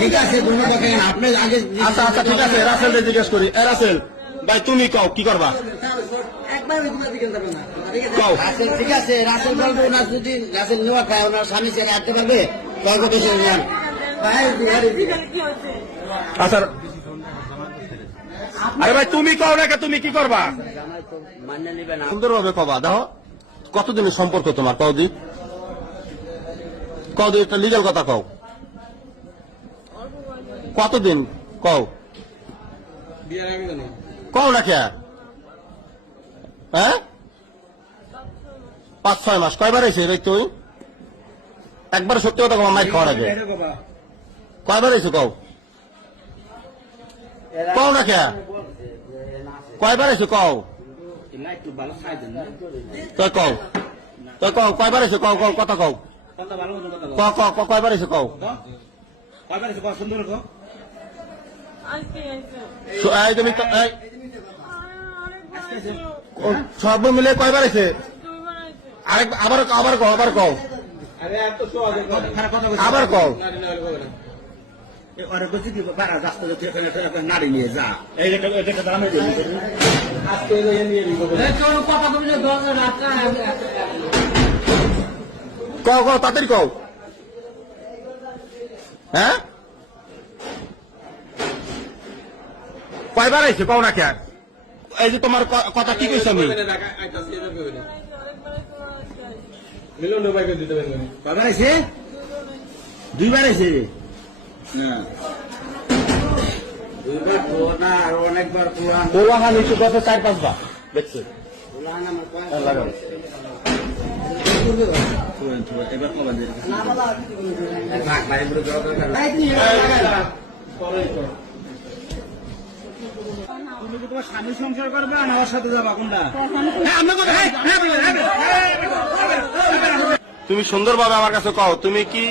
ঠিক আছে আপনি আগে। আচ্ছা আচ্ছা ঠিক আছে, রাসেল জিজ্ঞেস করি। রাসেল ভাই তুমি কও কি করবা? কও। রাসেল ঠিক আছে, রাসেল বলবো ওনার যদি রাসেল নেওয়া খায় ওনার স্বামী সে রাখতে পারবে গল্প বেশি নেন। আচ্ছা আরে ভাই তুমি কও না, তুমি কি করবা? মান্য নিবে না। সুন্দরভাবে কবা। দেখো কতদিনের সম্পর্ক তোমার? কদি কদি একটা লিগাল কথা কও। কতদিন কও? কও না কে? হ্যাঁ 5-6 মাস। কয়বার এসে ভাই তুই? একবার সত্যি কথা কও, মাইক খাওয়ার আগে কয়বার এসে কও? কও না কে? কয়বার এসে কও? তুই কও, তুই কও কয়বার এসে কও, কও কথা কও, কয়বার এসে কও? এই তুমি সব মিলে কয়বার এসে? আবার আবার কও, আবার কও, আবার কও। নারী নিয়ে যা কও কও তাড়াতাড়ি কও। হ্যাঁ কয়বার আইছে কও না কে? এই যে তোমার কথা কি কইছ আমি? কয়বার আছে? 2বার আছে। আর অনেকবার পোলাহা নিচু গত 4-5 বার দেখছে। তোমার স্বামী সংসার করবে আর আমার সাথে যাবা কোনটা? তুমি সুন্দরভাবে আমার কাছে কও তুমি কি?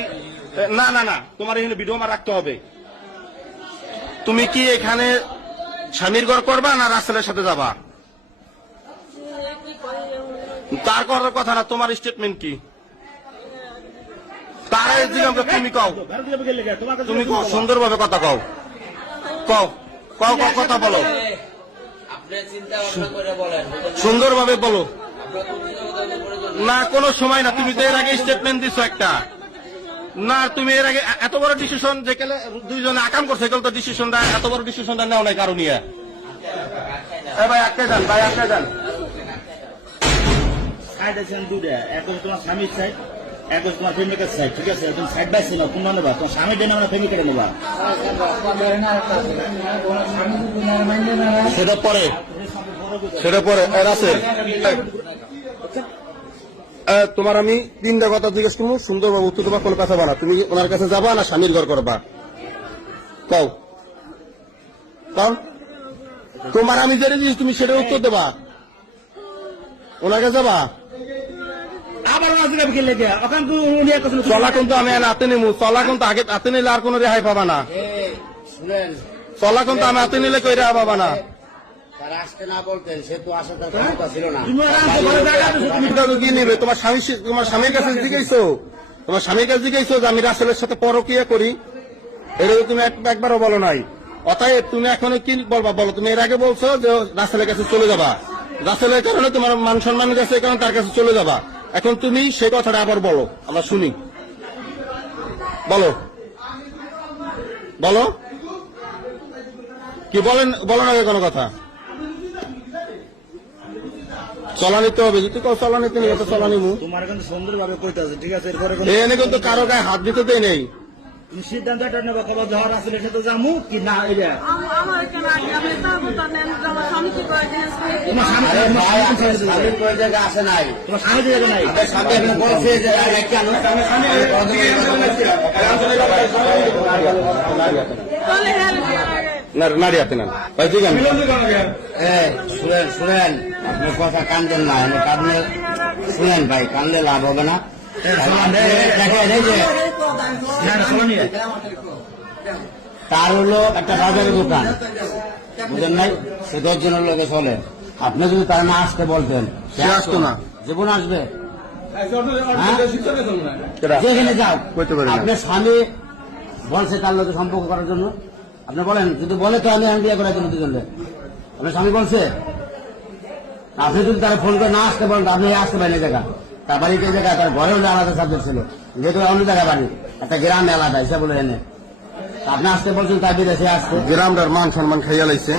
না না না, তোমার এখানে ভিডিও আমার রাখতে হবে। তুমি কি এখানে স্বামীর ঘর করবা না রাসেলের সাথে যাবা? তার করার কথা না, তোমার স্টেটমেন্ট কি? তার তুমি কও, তুমি কও সুন্দরভাবে কথা কও, কও কও কও কথা বলো, সুন্দরভাবে বলো। না কোনো সময় না, তুমি তো এর আগে স্টেটমেন্ট দিছো একটা। না তুমি এর আগে এত বড় ডিসিশন যে কেলে দুইজনে আকাম করছে, কেউ তো ডিসিশনটা এত বড় ডিসিশনটা নেওয়া নাই কারণ নিয়ে। ভাই আটকে যান, ভাই আটকে যান। সাইড আছেন দুটা, এখন তোমার স্বামীর সাইড, এখন তোমার প্রেমিকের সাইড। ঠিক আছে, এখন সাইড বাই সাইড কোনটা নেবা? তোমার স্বামী দেন আমরা প্রেমিকের নেবা, সেটা পরে, সেটা পরে। রাসেল তোমার আমি 3টা কথা জিজ্ঞেস করবো, সুন্দরভাবে উত্তর দেবা, কোনো কথা বলা। তুমি ওনার কাছে যাবা না স্বামীর ঘর করবা? কও কও। তোমার আমি যেটা দিয়েছি তুমি সেটা উত্তর দেবা। ওনার কাছে যাবা? আবার গেলে চলা কিন্তু আমি হাতে নিবো, চলা কিন্তু আগে হাতে নিলে আর কোনো রেহাই পাবা না। চলা কিন্তু আমি হাতে নিলে কই রেহাই পাবা না। আসতে না বলতেন সে তো আসার ছিল না। কি নেবে? তোমার স্বামী, তোমার স্বামীর কাছে জিজ্ঞেসো, তোমার স্বামীর কাছে জিজ্ঞেসো যে আমি রাসেলের সাথে পরকীয়া করি? এটা তুমি একবারও বলো নাই। অতএব তুমি এখন কি বলবা বলো? তুমি এর আগে বলছো যে রাসেলের কাছে চলে যাবা, রাসেলের কারণে তোমার মান সম্মানের কাছে, কারণ তার কাছে চলে যাবা। এখন তুমি সেই কথাটা আবার বলো, আমরা শুনি। বলো বলো কি বলেন, বলো না কোনো কথা। চলা নিতে হবে, যদি কেউ চলা নিতে নিয়ে চলা নিবো। তোমার কিন্তু সুন্দর ভাবে কইতাছে, ঠিক আছে? এরপরে এনে কিন্তু কারো গায়ে হাত দিতে দেয় নেই। তুমি সিদ্ধান্ত এটা নেবো, কবে ঝড় আসলে সে তো যামু কি না? এটা আসে নাই, তোমার স্বামী জায়গা নাই, স্বামী এখন বলছে যে নারী হাতে না। শুনেন শুনেন, আপনার কথা কানবেন না, কাঁদলে শুনেন ভাই, কানলে লাভ হবে না। তার হলো একটা বাজারের দোকান, বুঝেন নাই? সে 10 জনের লোকে চলে। আপনি যদি তার না আসতে বলতেন, সে আসতো না। জীবন আসবে যেখানে যাও, আপনার স্বামী বলছে তার লোকের সম্পর্ক করার জন্য? আপনি বলেন, যদি বলে তো আমি বিয়ে করার জন্য দুজনকে। আপনার স্বামী বলছে? আপনি যদি তারা ফোন করে না আসতে বলেন, আপনি আসতে পারেন এই জায়গা, তার বাড়িতে এই জায়গা, তার ঘরে হলে আলাদা সাবজেক্ট ছিল, যেহেতু অন্য জায়গায় বাড়ি, একটা গ্রামে আলাদা হিসাব বলে এনে আপনি আসতে বলছেন, তার বিদেশে আসতে গ্রামটার মান সম্মান খাইয়া লাইছে।